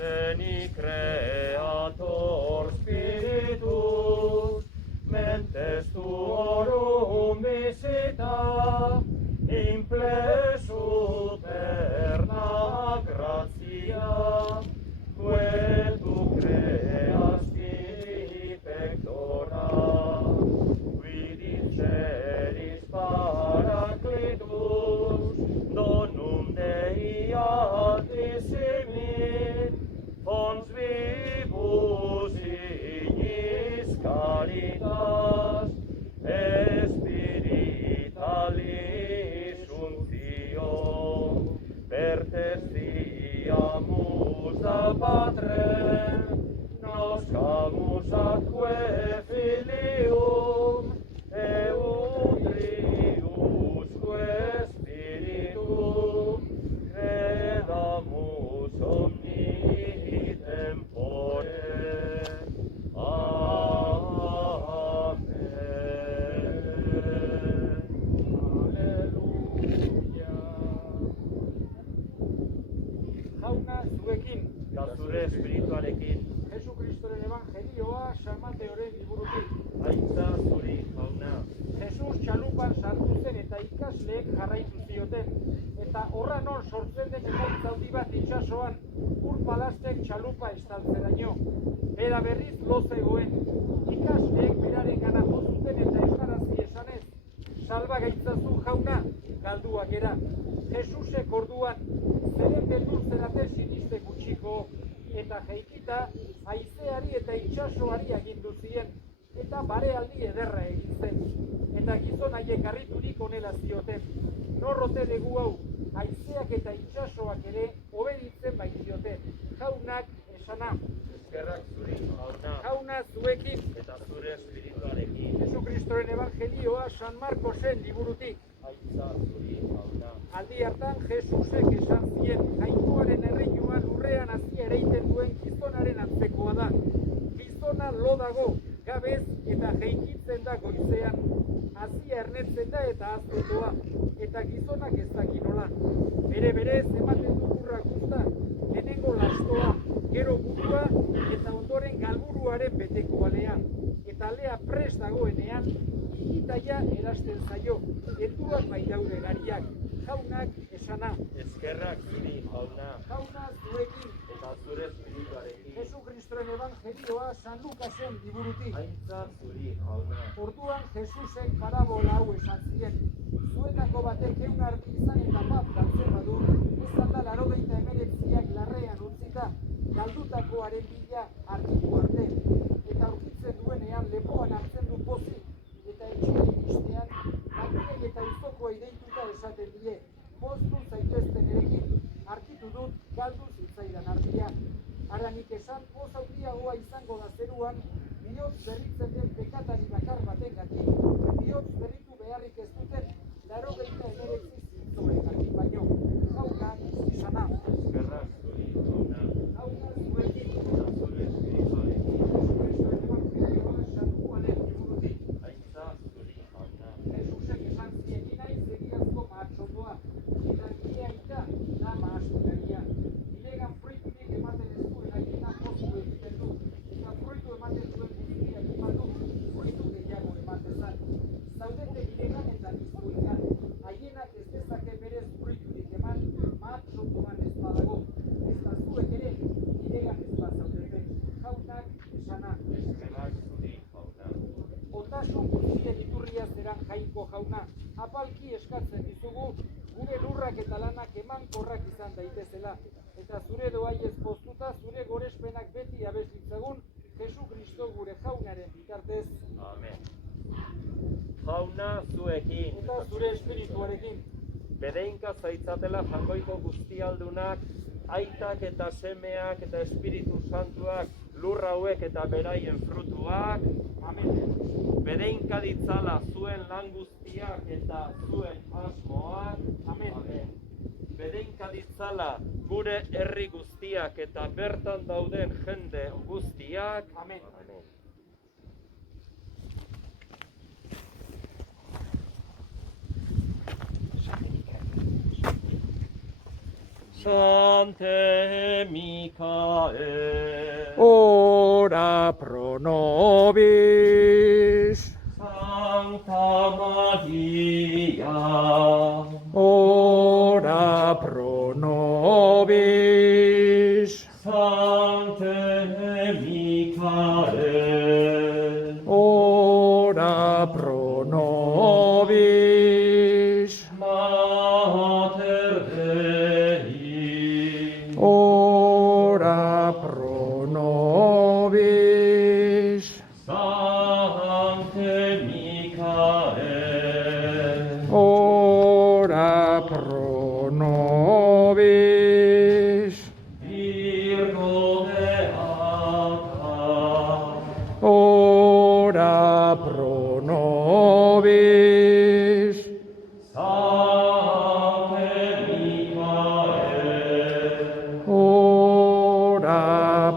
Veni Creator Spiritus, mentes tuorum visita, implesut eterna gratia, que tu creasti pectora, vidi celis Paracletus, donum Dei altissimi, fons vivus ignis caritas, espiritualis untio, per testiamus a Patrem, noscamus atque Filium, Triusque Spiritum, credamus omni tempore. Amen. Alleluia. Jauna zuekin, Eta zure espirituarekin, Jesu Kristoren evangelioa San Mateoren liburutik. aitza zuri, jauna. Jesus txalupan sartu zen eta ikasleek jarraitu zioten. Eta horra non sortzen den ekaitz handi bat itsasoan, ur palastek txalupa estaltzeraino. Bera berriz lo zegoen. Ikasleek beraren gana jo zuten eta esnarazi esanez. Salba gaitzazu jauna, galdua gera. Jesusek orduan, zeren beldur zerate siniste gutxiko, eta jeikita, haizeari eta itsasoari agindu zien, eta barealdi ederra egin zen. Eta gizon haiek harriturik honela zioten. Norrote dugu hau, haizeak eta itsasoak ere obeditzen baitiote. Jaunak esana, Eskerrak zuri, jauna. jauna zuekin, Eta zure espirituarekin, Jesu Kristoren evangelioa San Markosen liburutik. aitza zuri, jauna. Aldi hartan Jesusek esan zien, jainkoaren erreinua lurrean hasia ereiten duen gizonaren antzekoa da. Gizona lo dago, gabez eta jeikitzen da goizean. Hasia ernetzen da eta aztotoa, eta gizonak ez daki nola. Berez ematen du burra guzta, lehenengo lastoa, gero burua eta ondoren galburuaren beteko alea. Eta alea prest dagoenean, igitaia erasten zaio, helduak baitaude gariak. Jaunak esana, Eskerrak zuri, jauna. jauna zuekin, Eta zure espirituarekin, Jesu Kristoren evangelioa San Lukasen liburutik. aitza zuri, jauna. Orduan Jesusek parabola hau esan zien. Zuetako batek 100 ardi izan eta bat galtzen badu, izan da 99ak larrean utzita, galdutakoaren bila argitu arte. Eta aurkitzen duenean lepoan hartzen du pozik, eta etxean iristean, lagunei eta uzokoa deituta esaten die. Poztu zaitezten erekin, argitu dut galdu zitzaidan ardia. Ara nik esan, poz handiagoa izango da zeruan, bihotz berritzen den pekatari bakar batengatik, bihotz berritu beharrik ez duten, 99 zintzoengatik baino. Jauna esana, Eskerrak zuri, jauna. jauna zuekin, Eta zure espirituarekin, Jesucristoren evangelioa San Juanen liburutik. aitza zuri, jauna. Jesusek esan zien, ni naiz egiazko mahatsotoa, eta nire aita da mahastugaria. Niregan fruiturik ematen ez duen aiena poztu egiten du, eta fruitu ematen duen guztiak eman du, fruitu gehiago ematezan. Zaudete niregan eta niztuengan, haienak ez dezake berez fruiturik eman, mahatsotoan ez badago, eta zuek ere niregan ez bazaudete. Jaunak esana. Eskerrak zuri, jauna. Ondasun guztien iturria zeran jainko jauna, apalki eskatzen dizugu, gure lurrak eta lanak emankorrak izan daitezela, eta zure doaiez poztuta zure gorespenak beti abez ditzagun, Jesu Kristo gure jaunaren bitartez, Amen. Jauna zuekin, eta zure espirituarekin. bedeinka zaitzatela jangoiko guztialdunak, aitak eta semeak eta espiritu santuak, lur hauek eta beraien frutuak, Amen. bedeinka ditzala zuen lan guztiak eta zuen asmoak, Amen. bedeinka ditzala gure herri guztiak eta bertan dauden jende guztiak, Amen. Sancte Michael, ora pro nobis. Sancta Maria, Ora pro nobis. Sancte Michael, Ora pro nobis. Mater Dei, Ora pro nobis. Sancte Michael, Ora pro nobis. Virgo Beata, Ora pro nobis. Sancte Michael, Ora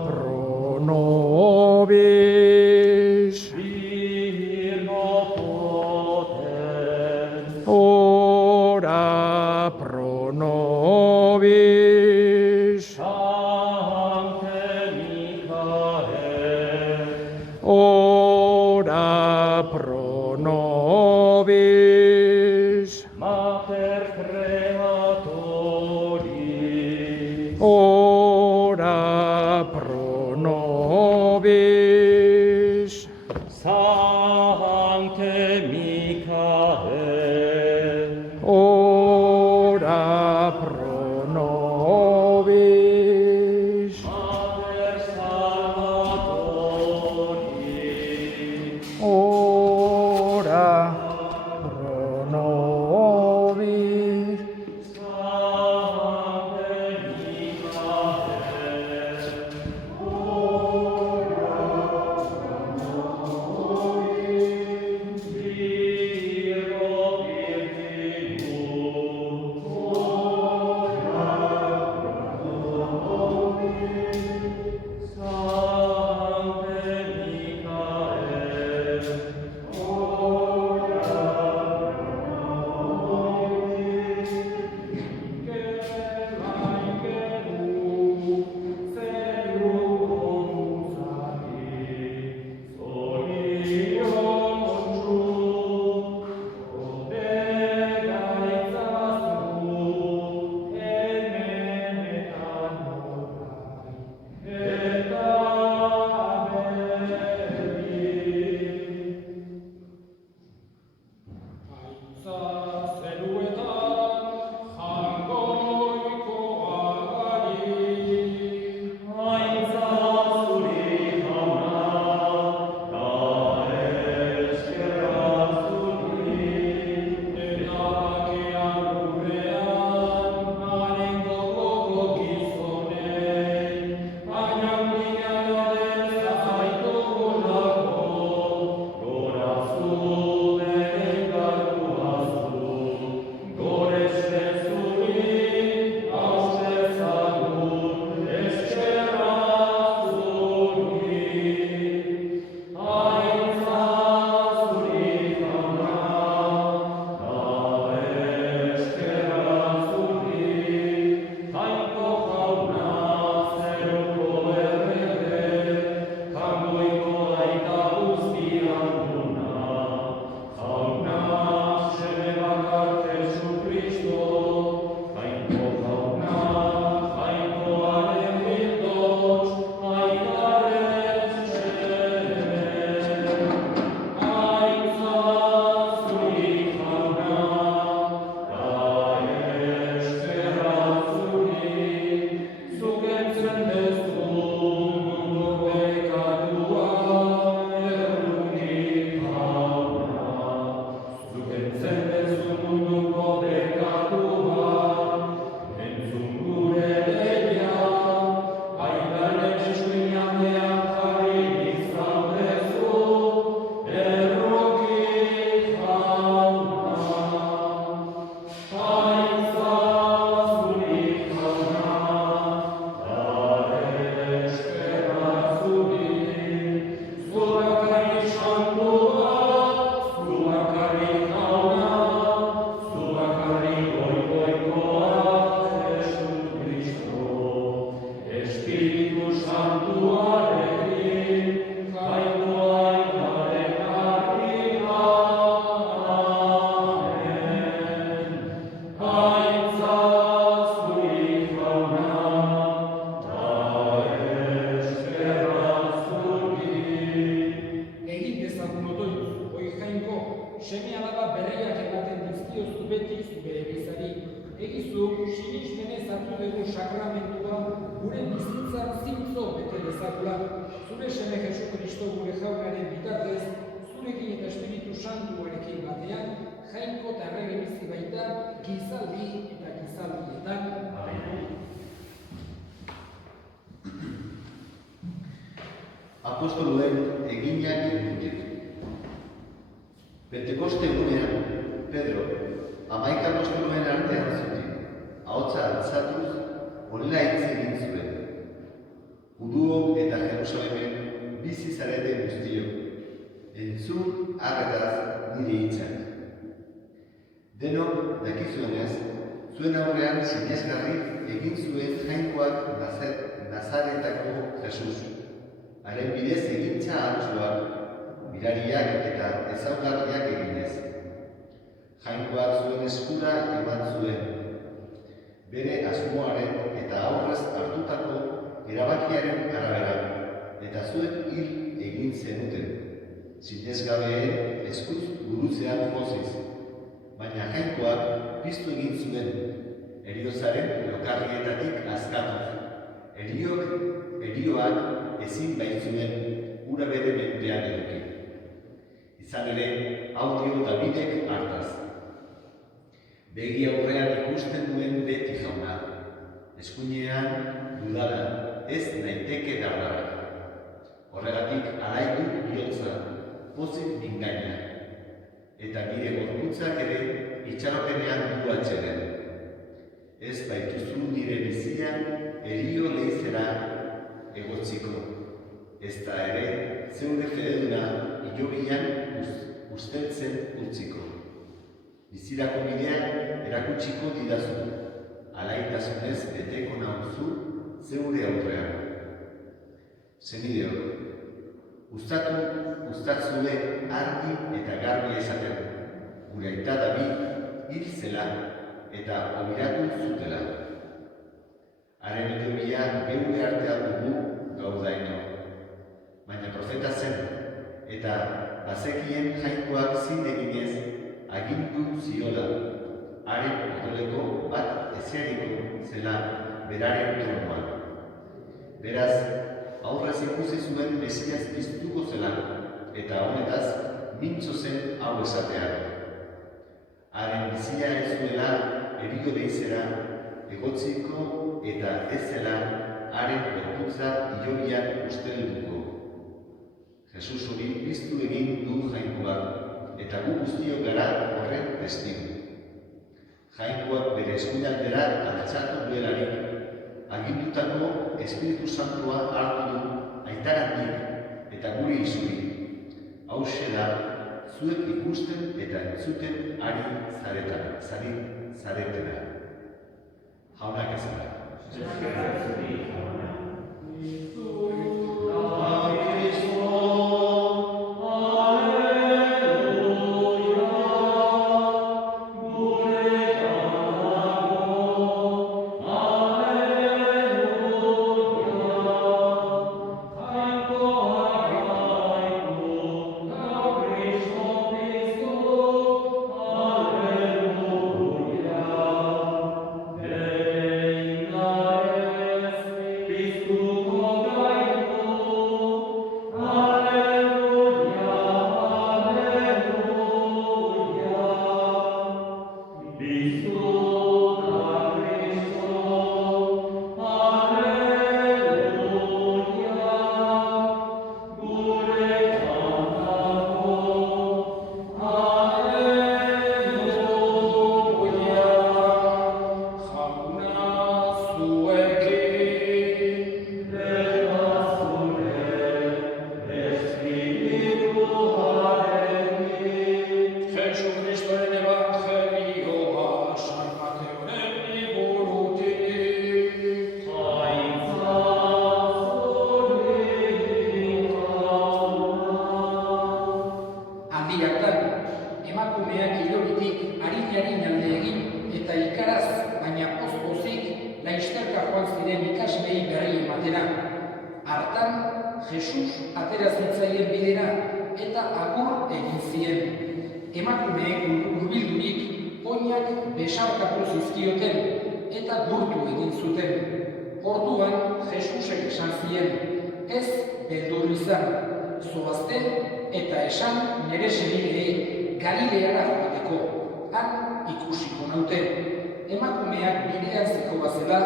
pro nobis. Virgo potens, Ora pro nobis. Sancte Michael, Ora pro nobis. Mater Creatori, Ora pro nobis. Sancte Michael, Ora pro nobis. Mater Salvatori, Ora pro nobis. Sancte Michael, bizitzan zintzo bete dezakula. Zure seme Jesu Kristo gure jaunaren bitartez, zurekin eta Espiritu Santuarekin batean, jainko eta errege bizi baita, gizaldi eta gizaldietan. Amen. Apostoluen eginak egunetik. Pentekoste egunean, Pedro, 11 apostoluen artean zuten, ahotsa altzatuz, honela hitz egin zuen. Juduok eta Jerusalemen bizi zarete guztiok, entzun arretaz nire hitzak. Denok dakizuenez, zuen aurrean sinesgarri egin zuen jainkoak Nazaretako Jesus. Haren bidez egintza hartzuak, mirariak eta ezaugarriak eginez. Jainkoak zuen eskura eman zuen. Bere asmoaren eta aurrez hartutako erabakiaren arabera, eta zuen hil egin zenuten. Sinesgabeen eskuz gurutzean joziz, baina jainkoak piztu egin zuen, heriozaren lokarrietatik askatuz. Herioak ezin baitzuen ura bere menpean eduki. Izan ere, audio Davidek hartaz. Begi aurrean ikusten duen beti jauna. Eskuinean dudala, ez naiteke dardarrak. Horregatik alaidu bihotza, pozik mingaina. Eta nire gorputzak ere itxaropenean du atxeden. Ez baituzu nire bizia herio lehizera egotziko. Ez da ere, zeure fededuna hilobian usteltzen utziko. Bizirako bidean erakutsiko didazu, alaitasunez beteko nauzu zeure aurrean. Senideok, ustatzue argi eta garbi esaten, gure aita David hil zela eta obiratu zutela. Haren hilobia geure artean dugu gaudaino. Baina profeta zen, eta bazekien jainkoak zin eginez agindu ziola. Haren odoleko bat eziariko zela beraren tronuan. Beraz, aurrez ikusi zuen Mesias piztuko zela, eta honetaz mintzo zen hau esatean. Haren bizia ez zuela herio deizera egotziko eta ez zela haren gorputza hilobian ustelduko. Jesus hori piztu egin du jainkoak, eta gu guztiok gara horren testigu. Jainkoak bere eskuinaldera altxatu duelarik, agindutako Espiritu Santua hartu du aitarandik eta guri izuri. Hauxe da, zuek ikusten eta entzuten ari zaretena. Jaunak ezara. Jesus atera zitzaien bidera eta agur egin zien. Emakumeek hurbildurik oinak besarkatu zizkioten eta gurtu egin zuten. Orduan Jesusek esan zien, ez beldur izan, zoazte eta esan nire senideei Galileara joateko, han ikusiko naute. Emakumeak bidean zikoazela,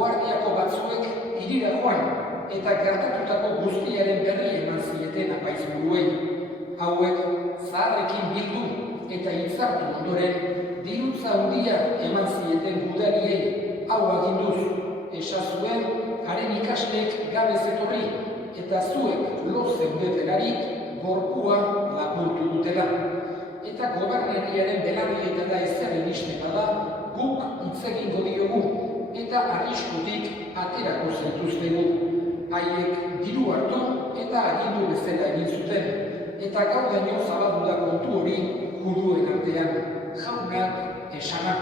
guardiako batzuek hirira joan, eta gertatutako guztiaren berri eman zieten apaiz buruei. Hauek zaharrekin bildu eta hitzartu ondoren, dirutza handia eman zieten gudariei, hau aginduz, esazuen haren ikasleek gabe zetorri, eta zuek lo zeudetelarik gorpua lapurtu dutela. Eta gobernariaren belarrietara ezer iristen bada, guk hitz egingo diogu, eta arriskutik aterako zaituztegu. Haiek diru hartu eta agindu bezala egin zuten, eta gaudaino zabaldu da kontu hori juduen artean, jaunak esanak.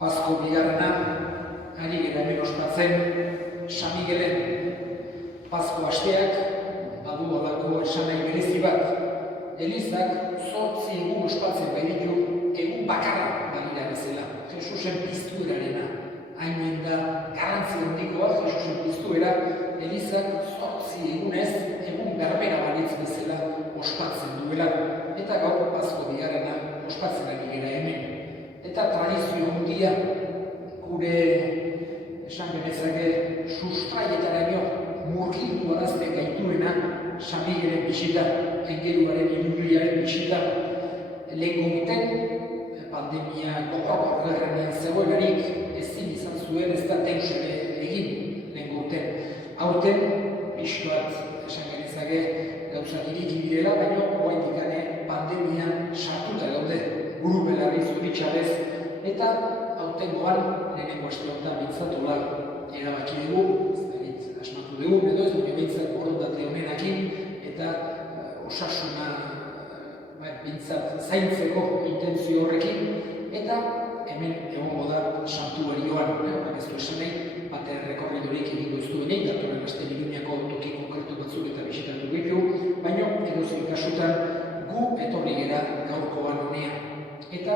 Pasko bigarrena, ari gara hemen ospatzen, San Migelen. Pasko asteak, badu alako esanai berezi bat. Elizak 8 egun ospatzen baititu, egun bakarra balira bezala. Jesusen piztuerarena. Hainen da garrantzi handikoa Jesusen piztuera, Elizak 8 egunez, egun berbera balitz bezala ospatzen duela. Eta gaur Pasko bigarrena ospatzen ari gara hemen. Eta tradizio handia, gure esan genezake sustraietaraino murgildu arazte gaituena San Migelen bisita, aingeruaren irudiaren bisita. Lehenko biten, pandemia gogorra gerrenean zegoelarik ezin izan zuen ez da deus ere egin lehenko biten. Aurten, pixkoat esan genezake gauzak iriki direla, baina oraindik pandemian sartuta gaude. Buru belarri zoritxarez, eta aurtengoan lehenengo aste honetan bintzatola erabaki dugu, ez da asmatu dugu, edo ez dugu bintzat borondate honenakin, eta osasuna bintzat zaintzeko intentzio horrekin, eta hemen egongo da santuarioan, ez du esan nahi, batean rekorridorik egingo ez duenik, datorren aste Iruñako toki konkretu batzuk eta bisitatu ditu, baina edozein kasutan gu etorri gera gaurkoan honean. Eta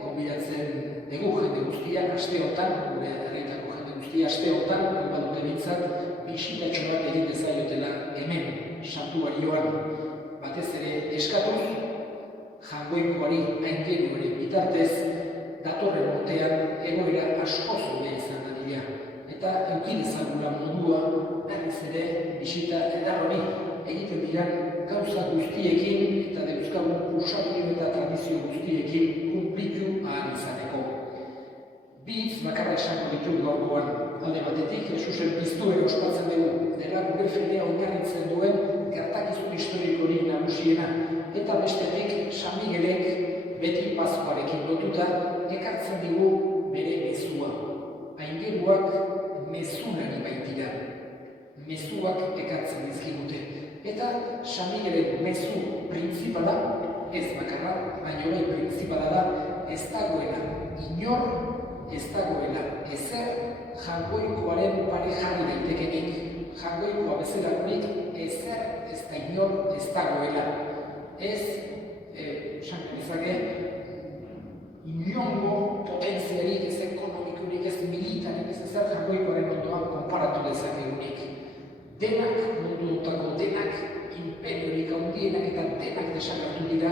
konbidatzen dugu jende guztia asteotan, gure herrietako jende guztia asteotan, badute bintzat, bisitatxo bat egin dezaiotela hemen, santuarioan. Batez ere eskatuz, jangoikoari aingeruaren bitartez, datorren urtean egoera asko zure izan da dira. Eta eukidezagula modua, berriz ere bisita edar hori egiten diran gauza guztiekin eta deuzkagun usapio eta tradizio guztiekin kumplitu ahal izateko. Bi hitz bakarra esango ditut gaurkoan. Alde batetik, Jesusen piztuera ospatzen dugu, dela gure fidea oinarritzen duen gertakizun historikorik nagusiena, eta bestetik San Migelek beti Paskoarekin lotuta ekartzen digu bere mezua. Aingeruak mezulari baitira. Mezuak ekartzen dizkigute. Eta San Migelen mezu printzipala, ez bakarra, baina hori printzipala da, ez dagoela inor, ez dagoela ezer jangoikoaren pare jarri daitekenik. Jangoikoa bezalakorik ezer ez da inor, ez dagoela. Ez, esan genezake, inongo potentziarik, ez ekonomikorik, ez militarik, ez ezer jangoikoaren ondoan konparatu dezakegunik. Denak, mundu dutako denak, imperiorik handienak eta denak desagertu dira,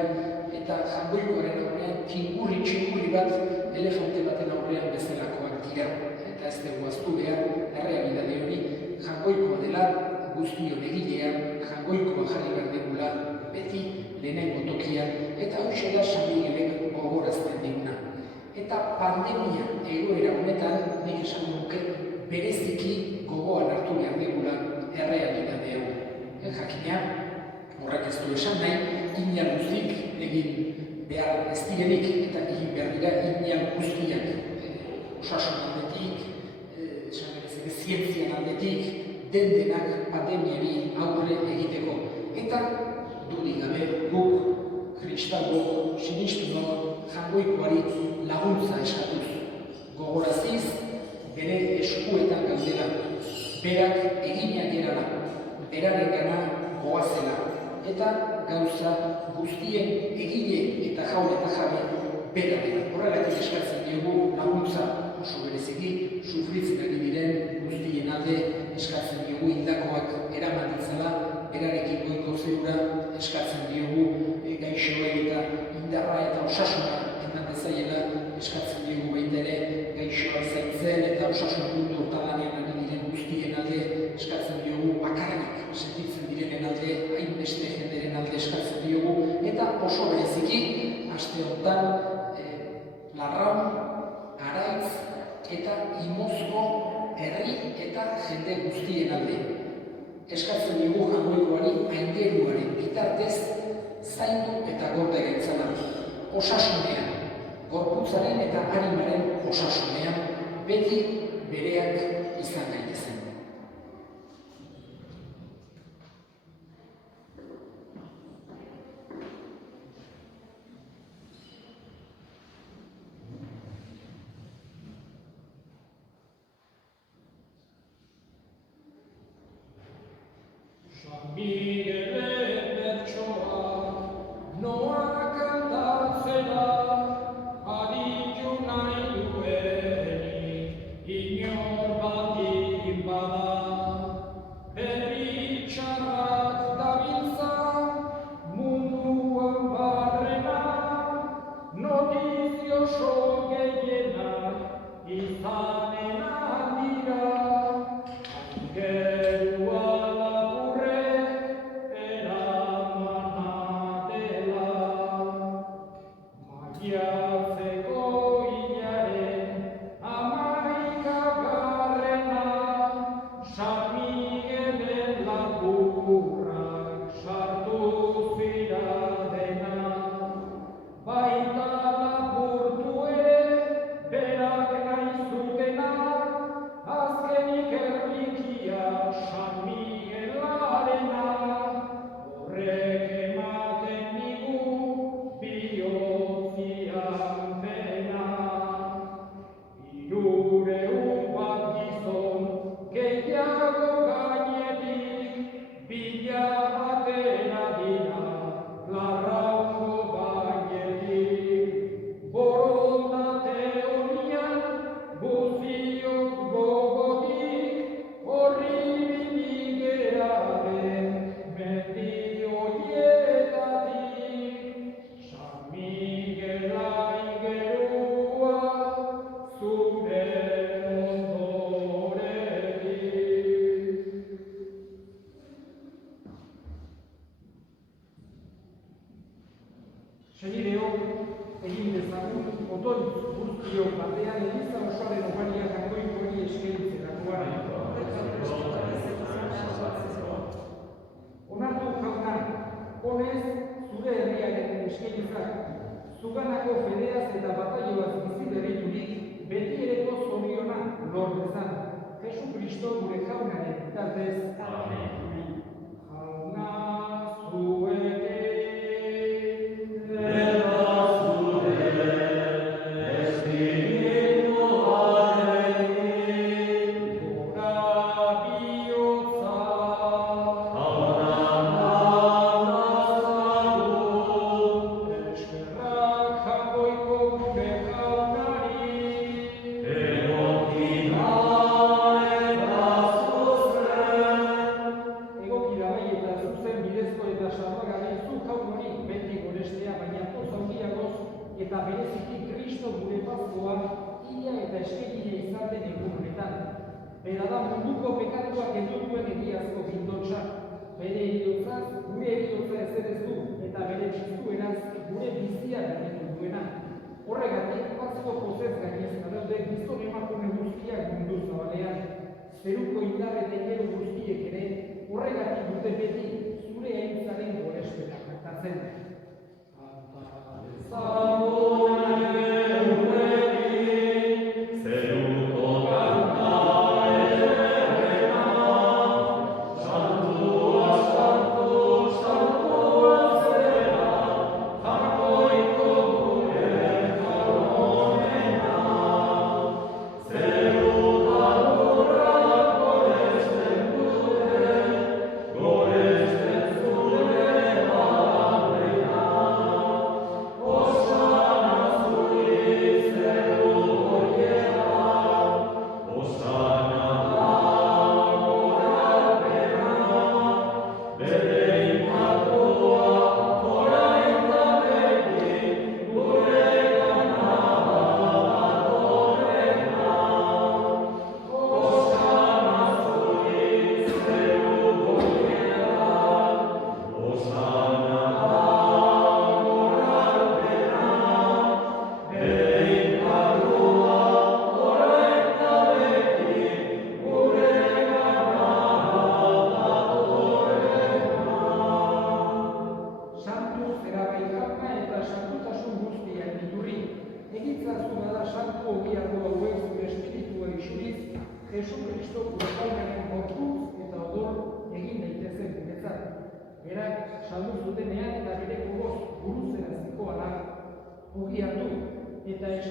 eta jangoikoaren aurrean txingurri bat, elefante baten aurrean bezalakoak dira. Eta ez dugu aztu behar, errealidade hori, jangoikoa dela guztion egilea, jangoikoa jarri behar degula, beti lehenengo tokian, eta hoxe da San Migelek gogorazten diguna. Eta pandemia egoera honetan, nik esan nuke, bereziki gogoan hartu behar degula errealidade hau. Jakina, horrek ez du esan nahi, inean guztik egin behar ez direnik, eta egin behar dira inean guztiak osasun aldetik, zientzian aldetik, denak pandemiari aurre egiteko. Eta, dudik gabe, guk, kristago, sinistunok, jangoikoari laguntza eskatuz. Gogoraziz, bere eskuetan gaudela, berak eginak erara, beraren gana goazela, eta gauza guztien egile eta jaun eta jabe bera. Horregatik eskatzen diogu oso bereziki sufritzen ari diren guztien alde eskatzen diogu hildakoak eraman ditzala, berarekin goiko zeura eskatzen diogu gaixoei eta indarra eta osasuna eman dezaiela eskatzen diogu baita ere gaixoak zaintzen eta osasun puntu hortalanean ari diren guztien alde eskatzen diogu, bakarrik sentitzen direnen alde, hainbeste jenderen alde eskatzen diogu, eta oso bereziki aste honetan Larraun, Araitz eta Imozko herri eta jende guztien alde. Eskatzen dugu Jaungoikoari aingeruaren bitartez zaindu eta gorde gentzala. Osasunean, gorputzaren eta animaren osasunean, beti bereak izan daitezen. Zuganako fedeaz eta bataioaz bizi berriturik, beti ereko zoriona lor dezan. Jesu Kristo gure jaunaren bitartez. Amen. Jauna zueke, eta zure espiritu arekin, gora bihotza, eta bereziki Kristo gure Paskoa hila eta eskegile izaten egun honetan. Bera da munduko pekatuak edutuen egiazko pindotxa. Bere heriotzaz gure heriotza ezer ez du, eta bere txistueraz gure bizia berretu duena. Horregatik, Pasko pozez gainezka daude gizon emakume guztiak mundu zabalean. Zeruko indarrete gero guztiek ere, horregatik dute beti zure aintzaren gorespena kantatzen. Amen.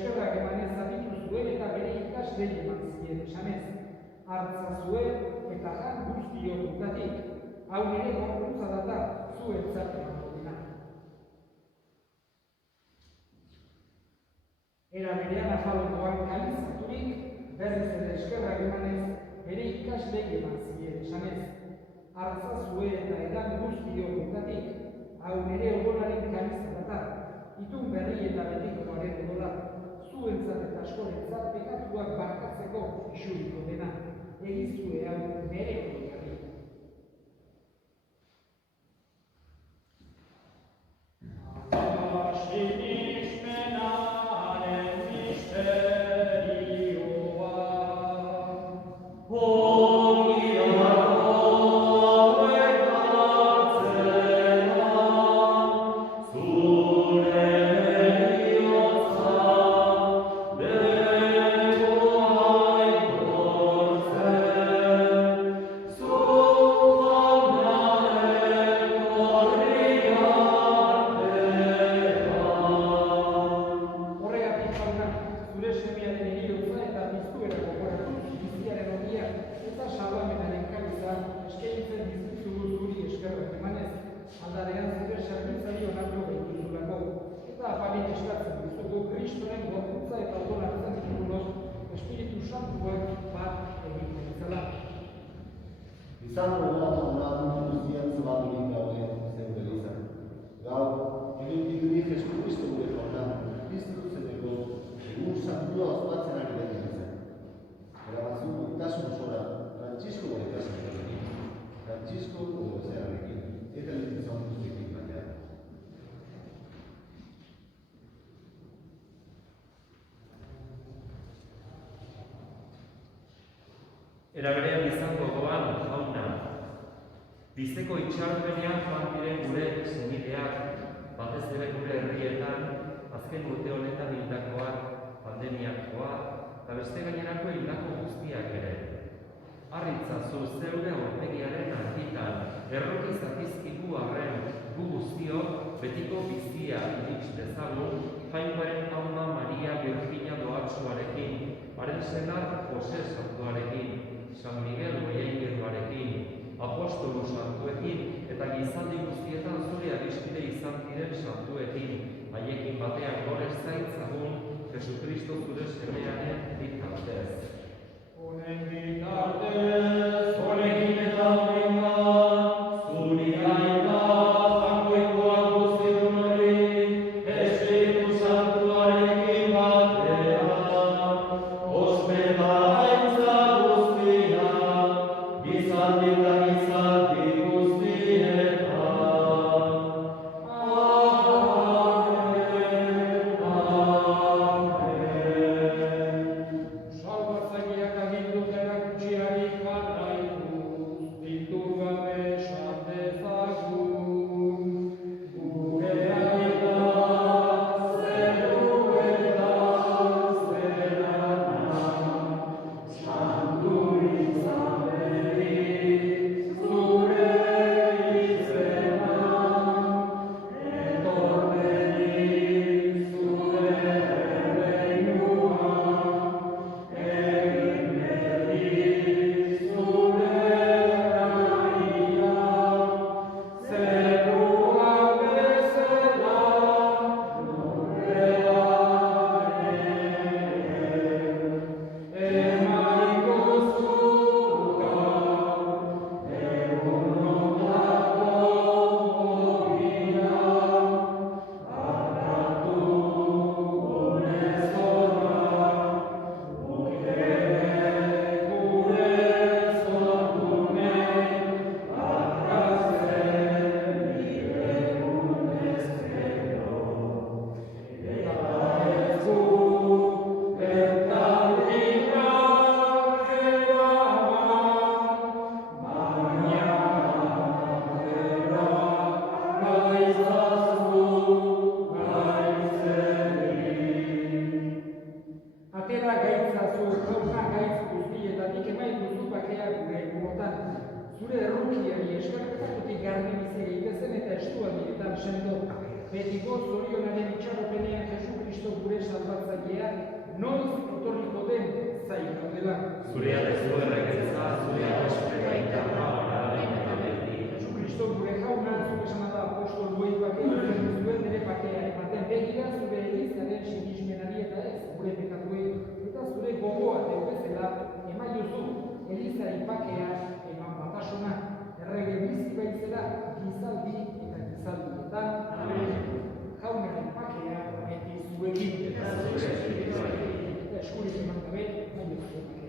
eskerrak emanez aditu zuen eta bere ikaslei eman zien esanez. Hartza zuen eta jan guztiok dutatik, hau nire gorputza da zuentzat emango dena. Era berean afalondoan kalizaturik, berriz ere eskerrak emanez bere ikaslei eman zien esanez. Hartza zuen eta edan guztiok dutatik, hau nire odolaren kalizata da, itun berri eta betikoaren odola, zuentzat eta askorentzat pekatuak barkatzeko isuriko dena, egizue hau nire odolari. Izango da guztian zabaturik daude zeure izan. Gaur, eduki Jesu Kristo gure jauna, Kristu zeneko egun santua ospatzen ari den izan. Grabazio montasun osora, Frantzisko gure kasarekin, Frantzisko gure zerarekin, eta lintzon guztiekin batean. Era berean izango goan jauna, bizeko itxaropenean joan diren gure senideak, batez ere gure herrietan, azken urte honetan hildakoak, pandemiakoa, eta beste gainerako hildako guztiak ere. Harritzazu zeure aurpegiaren argitan, erroki zatizkigu arren, gu guztiok betiko bizia irits dezagun, Jainkoaren Auma Maria Virginia doatsuarekin, haren senar Jose santuarekin, San Miguel Goiaingeruarekin, apostolu santuekin eta gizaldi guztietan zure adiskide izan diren santuekin, haiekin batean gorez zaitzagun Jesukristo zure semearen bitartez. Honen bitartez, honekin eta honekin zuri aita, jangoikoa guztiun hori, Espiritu Santuarekin batean, ospeta haitza guztia, gizaldi eta gizaldi guztietan. Zure errukiari eskarpetatutik garbi bizi egitezen eta estualietan sendo betiko zorionaren itxaropenean Jesu Kristo gure salbatzailea noiz etorriko den zain gaudela. Zurea dezu erreketza, zurea ospeta indarra, orain eta beti. Jesu Kristo gure jauna, zuk esan da apostol buei bake, zuen ere bakea ematen begira zure elizaren sinismenari eta ez gure pekatuei, eta zure gogoa bezala emaiozu elizaren bakea eman batasuna, errege bizi baitzela gizaldi eta gizaldietan, jaunaren bakea beti zuekin eta eskurik eman gabe, emaiozu bakea.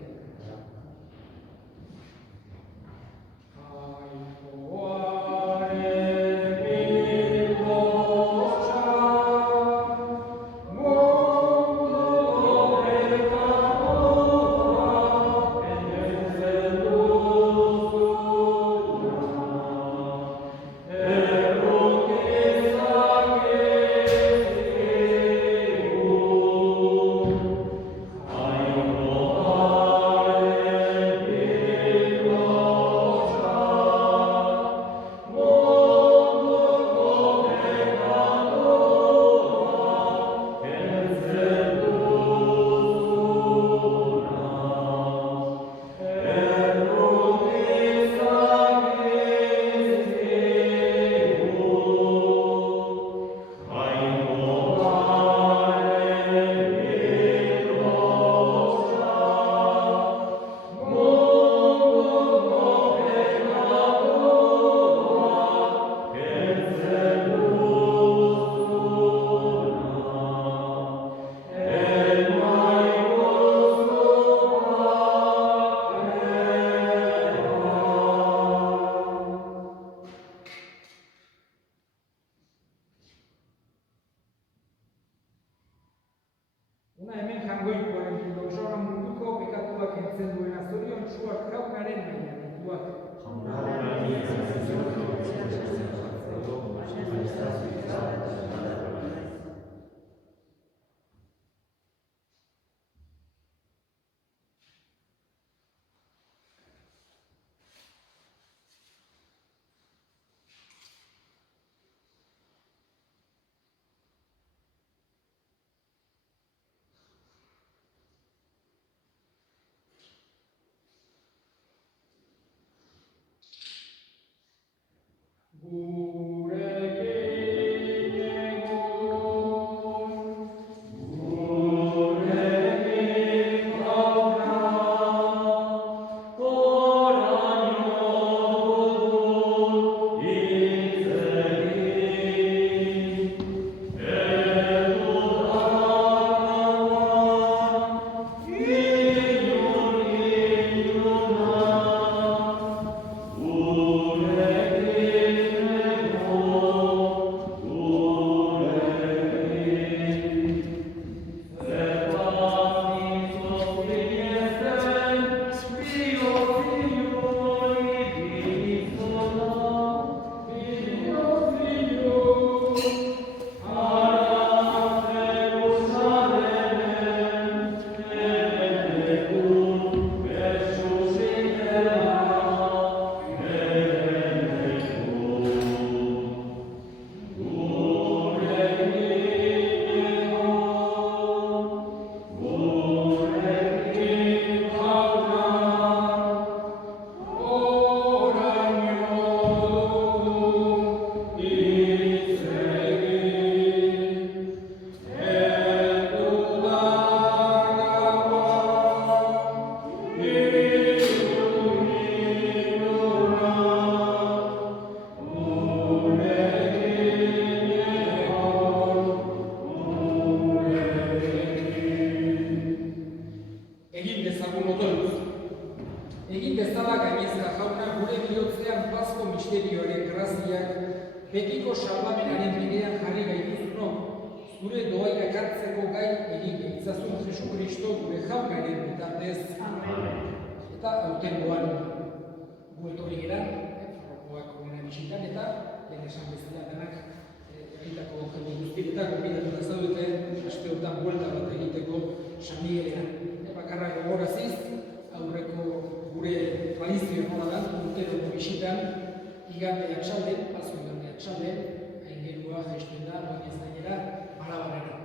betiko salbamenaren bidean jarri gaituzunok, zure doa irakartzeko gai egin gaitzazun Jesu Kristo gure jaunaren bitartez. Eta autengoan gu etorri geran, farrokoak gure bisitan eta lehen esan bezala denak egitako jende guztietak gonbidatuta zaudete aste honetan buelta bat egiteko San Miguelean. Bakarra gogoraziz, aurreko gure tradizio nola da, urteroko bisitan, igande atxalde, paso igande atxalde, aingerua jaisten da, baina gainera, Arabarrera.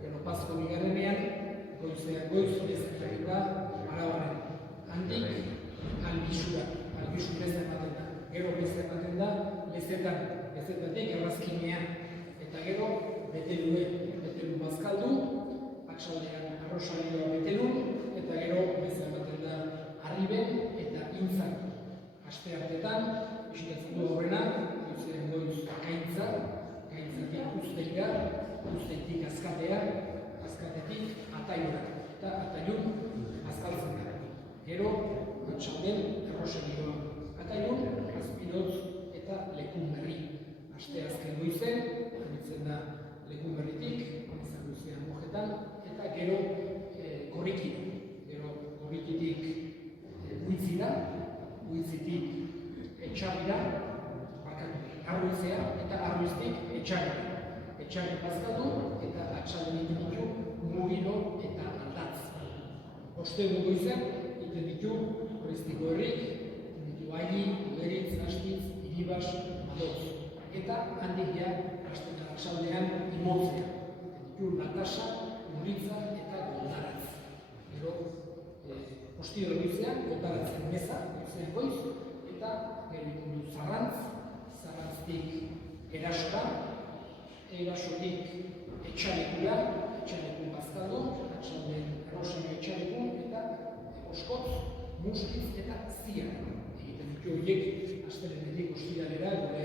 Gero Pasko bigarrenean, goizean goiz, bezetan da, Arabarrera. Handik, albisura beza ematen da. Gero beza ematen da, bezetatik errazkinean. Eta gero, betelu bazkaldu, atxaldean arrosalioa betelu, eta gero beza ematen da Arriben eta Intzan. Aste hartetan, bisitatzen du horrena, goizean goiz gaintzatik usteira, usteitik azkatea, azkatetik ataiora, eta ataiun azkaltzen da. Gero, atxalden errosalioa. Ataiun, azpirotz eta lekunberri. Aste azken goizen, anitzen da lekunberritik, izan goizean mojetan, eta gero korriki. Gero korrikitik huitzira, huitzitik etxarira, arruizea eta arruiztik etxarira. Etxarri bazkatu eta atxalden iten ditu mugiro eta aldatz. Ostegun goizen, iten ditu Oristiko herrik, iten ditu Aili, Uderitz, Astitz, Iribas, Madoz. Eta handik ja, atxaldean imotzea. Iten ditu Latasa, Uritza eta Goldaratz. Gero, ostiro goizean, Goldaratzen meza, goizean goiz, eta gero iten du zarrantztik erasora, erasotik etxalekura, etxalekun bazkaldu, atxalden errosaino etxalekun, eta oskotz, muskiz eta zian. Egiten ditu horiek, astelenetik ostiralera, gure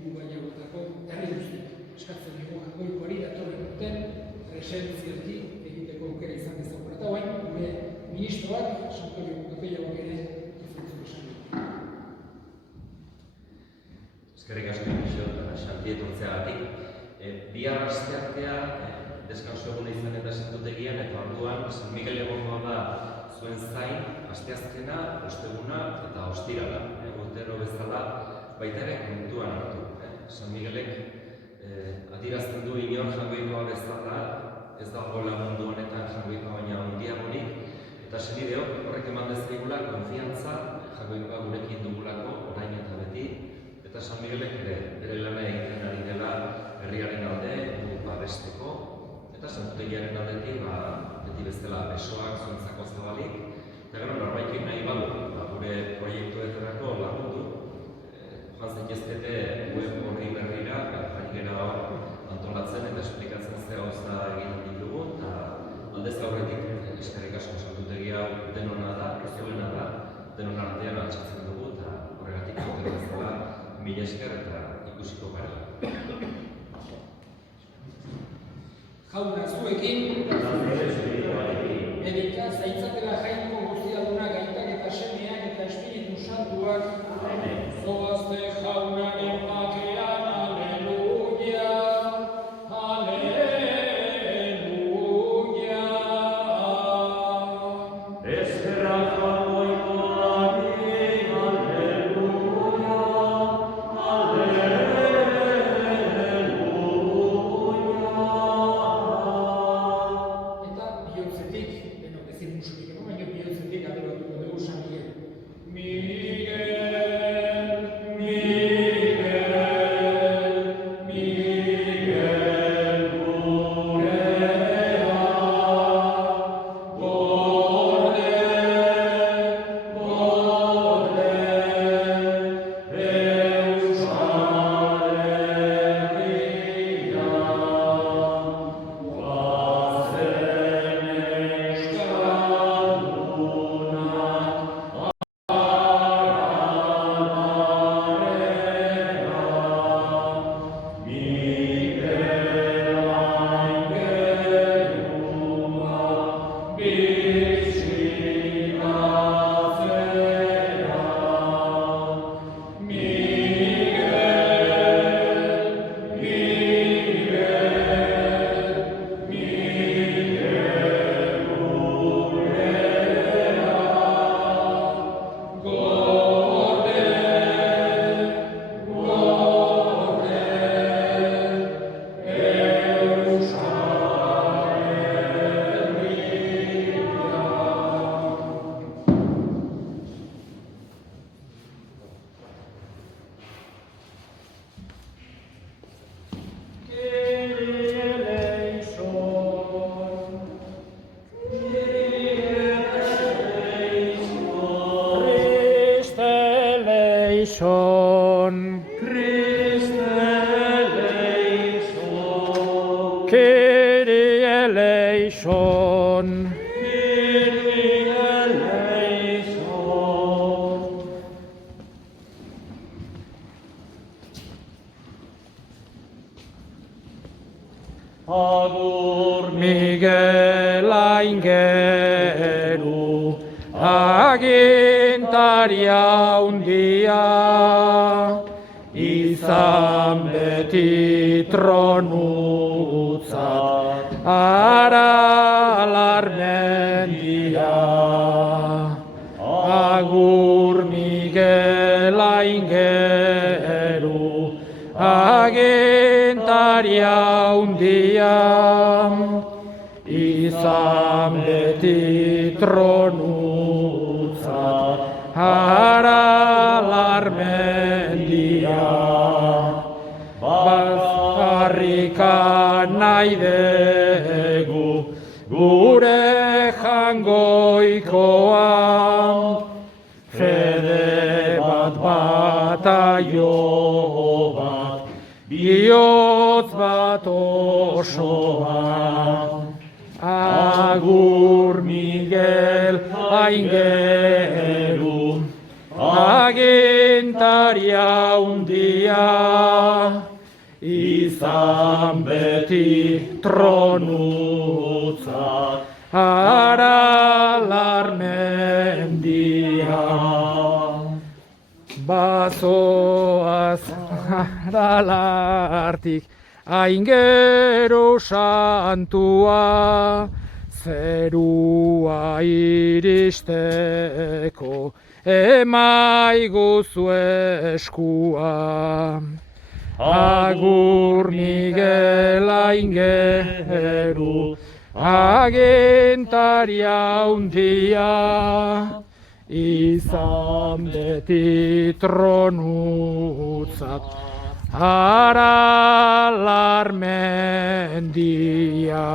Irugaiagotako herri guztiak. Eskatzen dugu jakoikoari datorren urten, presentzialki egiteko aukera izan dezagun. Eta guain, gure ministroak, Santorio Goteiagok ere izentzu esan dugu. Eskerrik asko Ixot, Xanti etortzeagatik. Bihar asteartea deskanso eguna izan eta santutegian, eta orduan San Miguel egongo da zuen zain, asteazkena, osteguna eta ostirala. Urtero bezala baita ere kontuan hartu. San Miguelek adierazten du inor jagoikoa bezala, ez dagoela mundu honetan jagoikoa baina handiagorik, eta senideok horrek eman dezakegula konfiantza jagoikoa gurekin dugulako orain eta beti, eta San Miguelek bere lana egiten ari dela herriaren alde, gu babesteko, eta santutegiaren aldetik beti bezala besoak zuentzako zabalik, eta gero norbaitek nahi badu gure proiektuetarako lagundu, joan zaitezkete web horri berrira, ari gara hor antolatzen eta esplikatzen ze gauza egiten ditugu, eta aldez aurretik eskerrik asko santutegia hau denona da, zuena da, denon artean altxatzen dugu, eta horregatik zuten bezala mila esker eta ikusiko gara. Jauna, zuekin, edika zaitzatela jainko guztiaduna gaitak eta semeak eta Espiritu Santuak, zoazte jaunaren bakean, aleluia, aleluia. Eskerrak jagoikoari, aleluia, aleluia. Eta bihotzetik eleison, Christe eleison, Kyrie eleison, Kyrie eleison. Agur Miguel aingeru, agintaria handia, izan beti tronutzat, aralar mendia. Agur Miguel aingeru, agintaria handia, izan beti tronutzat, aralar mendia. Bazkarrikan nahi dugu gure jangoikoa, fede bat bataio bat, bihotz bat osoa. Agur Miguel aingeru, agintaria handia, izan beti tronutzat, aralar mendia. Bazoaz aralartik, aingeru santua, zerua iristeko, emaiguzu eskua. Agur Miguel aingeru, agintaria handia, izan beti tronutzat, aralar mendia.